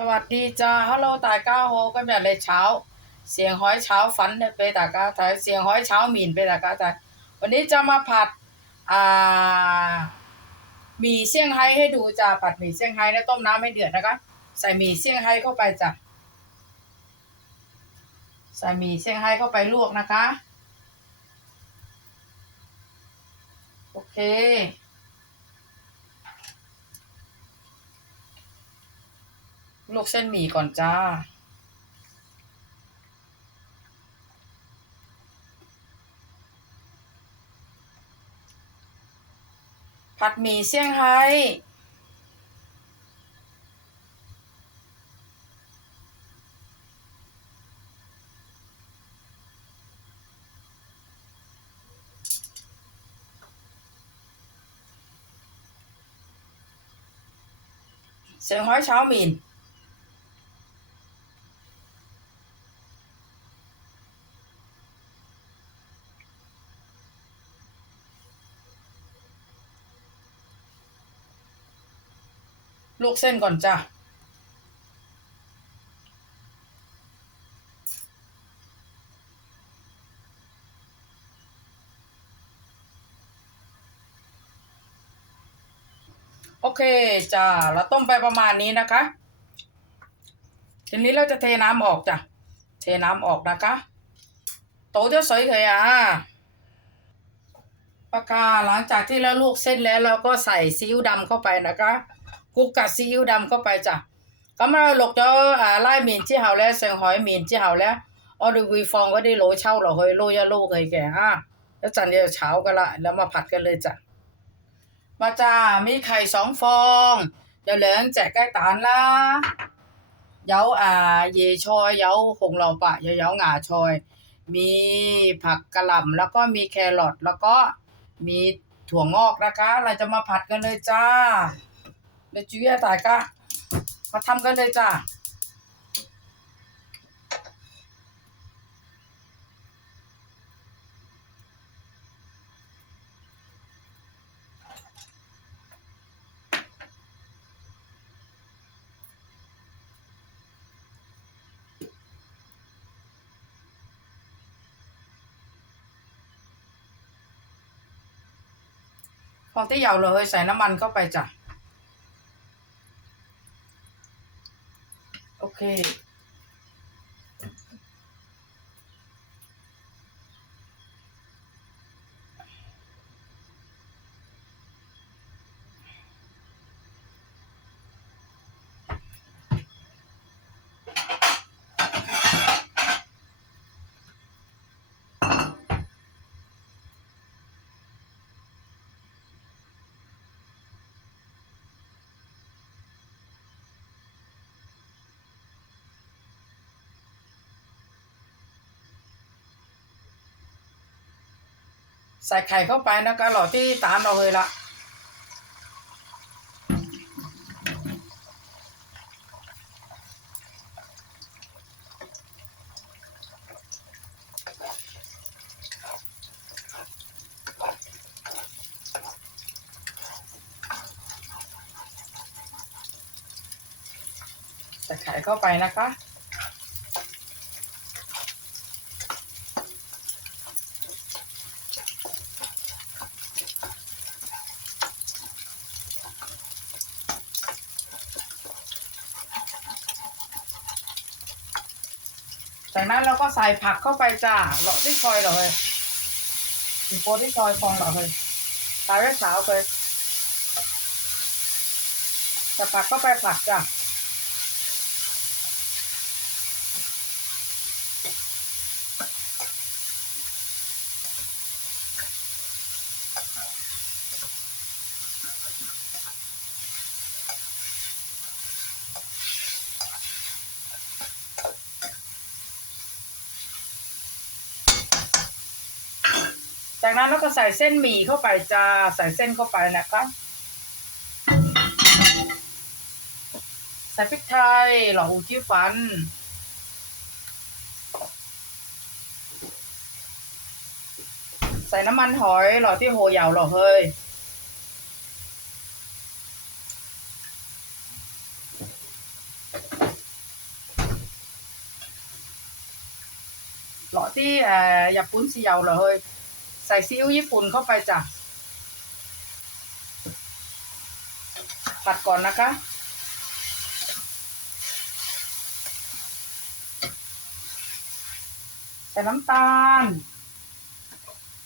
สวัสดีจ้าฮัลโหลตาก้าโฮก็แบบเลยเช้า เสียงห้อยเช้าฝันไปตาก้าไทยเสียงห้อยเช้าหมิ่นไปตาก้าไทยวันนี้จะมาผัดอ่าหมี่เซี่ยงไฮ้ให้ดูจ้าผัดหมี่เซี่ยงไฮ้แล้วต้มน้ำให้เดือดนะคะ ใส่หมี่เซี่ยงไฮ้เข้าไปจ้ะใส่หมี่เซี่ยงไฮ้เข้าไปลวกนะคะ โอเค ลวกเส้นหมี่ก่อนจ้า ผัดหมี่เซี่ยงไฮ้เสี่ยงห้เช้าหมี่ ลวกเส้นก่อนจ้ะโอเคจ้าเราต้มไปประมาณนี้นะคะ ทีนี้เราจะเทน้ำออกจ้ะ เทน้ำออกนะคะโตจะสวยเลยอะปากกาหลังจากที่เราลวกเส้นแล้วเราก็ใส่ซีอิ๊วดำเข้าไปนะคะ กุกกะซีอิ๊วดำเข้าไปจ้ะก็มาหลกเจ้าไล่หมิ่นที่เฮาแล้วเสียงหอยหมิ่นที่เฮาแล้วออดูกุยฟองก็ได้โลเช่าเราเฮ้ยโลยาโลเคยแก่อะแล้วจันเดียวเช้ากัละแล้วมาผัดกันเลยจ้ะมาจ้ามีไข่สองฟองเดี๋ยวเหลืองแจกใก้ตานละเย้าอ่า เยชอยเย้าหงเหล่าปะเย้าเย้าหงาชอย มีผักกระหล่ำแล้วก็มีแครอทแล้วก็มีถั่วงอกนะคะ เราจะมาผัดกันเลยจ้า เดี๋ยวจุ้ยตายกะมาทำกันเลยจ้าพอที่เหยาเลยใส่น้ำมันเข้าไปจ้ะ โอ ใส่ไข่เข้าไปนะคะหล่อที่ตามเราเลยละใส่ไข่เข้าไปนะคะ จากนั้นเราก็ใส่ผักเข้าไปจ้าเลาะที่ซอยเลยอีโปที่ซอยฟองเลยใส่ไว้สาวเลยใส่ผักเข้าไปผักจ้า นั้นเราก็ใส่เส้นหมี่เข้าไปจ้าใส่เส้นเข้าไปนะคะใส่พริกไทยหล่อหูจิ้ฟัน ใส่น้ำมันหอยหล่อที่โหยาวหล่อเฮยหล่อที่เอย่าปุ้นสียาวหล่อเฮย ใส่ซีอิ๊วญี่ปุ่นเข้าไปจ้ะผัดก่อนนะคะ ใส่น้ำตาล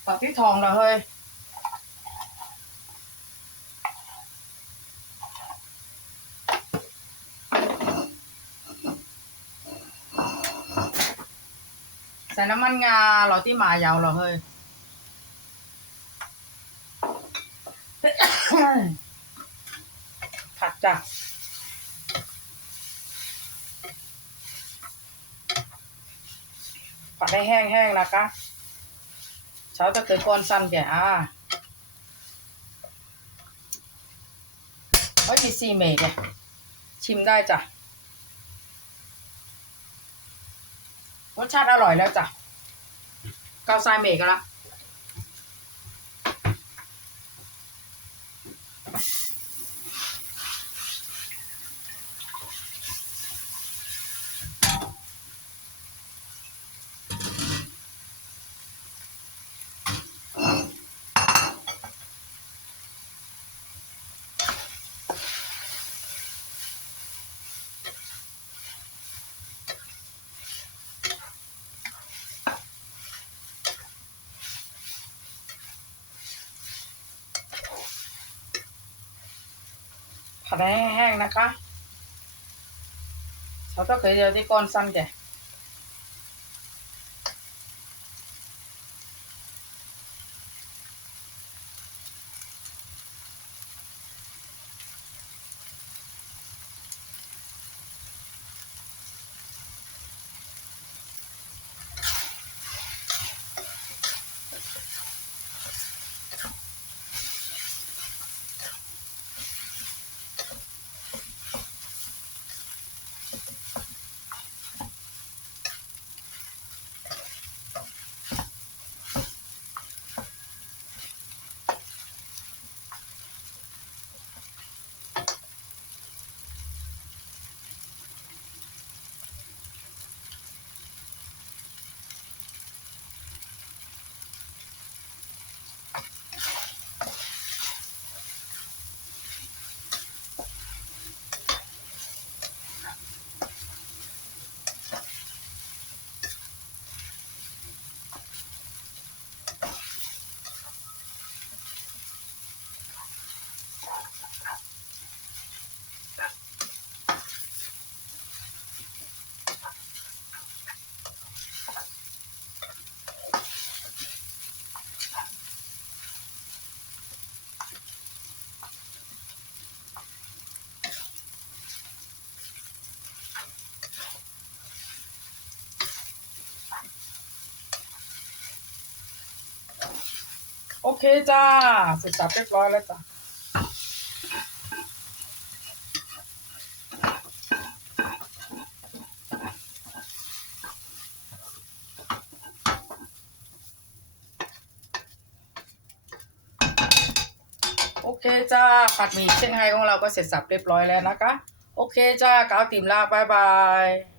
ปักที่ทองเหรอเฮ้ยใส่น้ำมันงาเหราที่หมายาวเหรอเฮ้ย ผัดจ้ะผัดให้แห้งๆนะคะเช้าจะเกิดก้อนสั้นแกอ่าเฮ้ยมีซีเมดเนี่ยชิมได้จ้ะรสชาติอร่อยแล้วจ้ะเกาไซเมกกันละ ผัดให้แห้งนะคะเขาต้องเคยเจอที่ก้อนสั้นแก เคจ้าเสร็จสับเรียบร้อยแล้วจ้ะโอเคจ้าผัดหมี่เชียงไฮ้ของเราก็เสร็จสับเรียบร้อยแล้วนะคะ โอเคจ้าก้าวติ่มลาบายบาย